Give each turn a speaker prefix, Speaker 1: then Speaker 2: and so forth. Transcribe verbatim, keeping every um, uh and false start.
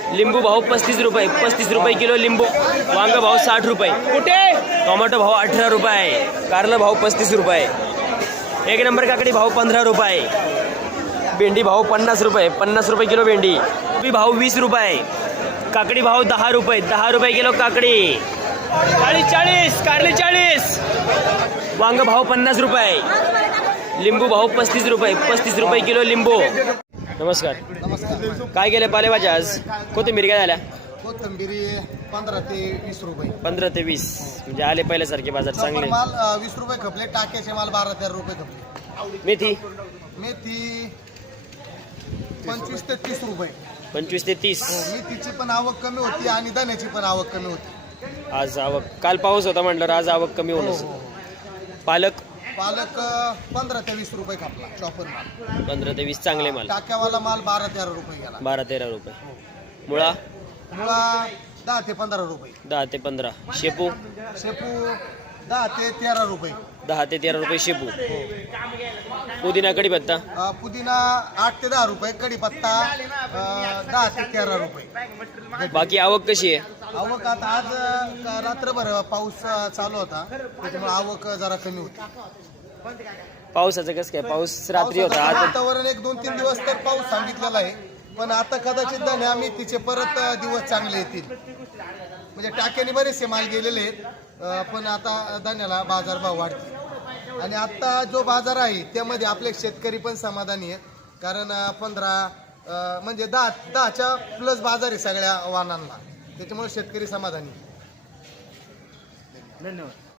Speaker 1: लिंबू भाव पस्तीस रुपये पस्तीस रुपये किलो लिंबू। वांग भाव साठ रुपये। कुठे टोमॅटो भाव अठरा रुपये। कारलं भाव पस्तीस रुपये। एक नंबर काकडी भाव पंधरा रुपये। भेंडी भाव पन्नास रुपये पन्नास रुपये किलो भेंडी। कोबी भाव वीस रुपये। काकडी भाव दहा रुपये दहा रुपये किलो काकडी। चाळीस चाळीस कारली चाळीस। वांग भाव पन्नास रुपये। लिंबू भाव पस्तीस रुपये पस्तीस रुपये किलो लिंबू। नमस्कार
Speaker 2: नमस्कार।
Speaker 1: काय गेले पालेभाज्या आज? कोथिंबीर काय झाल्या?
Speaker 2: कोथिंबीर पंधरा ते वीस रुपये।
Speaker 1: पंधरा ते वीस म्हणजे आले पहिल्यासारखे बाजार चांगले।
Speaker 2: माल वीस रुपये खपले। टाक्याचे माल बारा तेरा रुपये खपले।
Speaker 1: मेथी
Speaker 2: मेथी पंचवीस ते तीस रुपये।
Speaker 1: पंचवीस ते तीस।
Speaker 2: मेथीची पण आवक कमी होती आणि धन्याची पण आवक कमी होती।
Speaker 1: आज आवक काल पाऊस होता म्हटलं आज आवक कमी होणं। पालक
Speaker 2: पालक पंधरा ते वीस रुपये खपला चॉपर माल।
Speaker 1: पंधरा ते वीस चांगले माल।
Speaker 2: टाक्यावाला माल बारा तेरा रुपये गेला।
Speaker 1: बारा तेरा रुपये। मुळा
Speaker 2: मुळा दहा ते पंधरा रुपये।
Speaker 1: दहा ते पंधरा। शेपू
Speaker 2: शेपू दहा ते तेरा रुपये।
Speaker 1: दहा ते तेरा रुपये शेपू। पुदिना कढीपत्ता
Speaker 2: अ, पुदिना आठ ते दहा रुपये। कढीपत्ता अ, दहा ते तेरा रुपये।
Speaker 1: बाकी आवक कशी आहे?
Speaker 2: आवक आता आज अ, रात्रभर पाऊस अ, चालू होता त्याच्यामुळे आवक जरा कमी होती।
Speaker 1: पावसाचं कसं काय? पाऊस रात्री होता
Speaker 2: पावसाचं
Speaker 1: आज
Speaker 2: वातावरण एक दोन तीन दिवस तर पाऊस सांगितलेला आहे पण आता कदाचित धन्या मेथीचे परत अ, दिवस चांगले येतील। म्हणजे टाक्याने बरेचसे माल गेलेले आहेत अ, पण आता धान्याला बाजारभाव वाढतील आणि आता जो बाजार आहे त्यामध्ये आपले शेतकरी पण समाधानी आहेत कारण अ, पंधरा अ, म्हणजे दहा दहाच्या प्लस बाजार आहे सगळ्या वाहनांना त्याच्यामुळे शेतकरी समाधानी। धन्यवाद।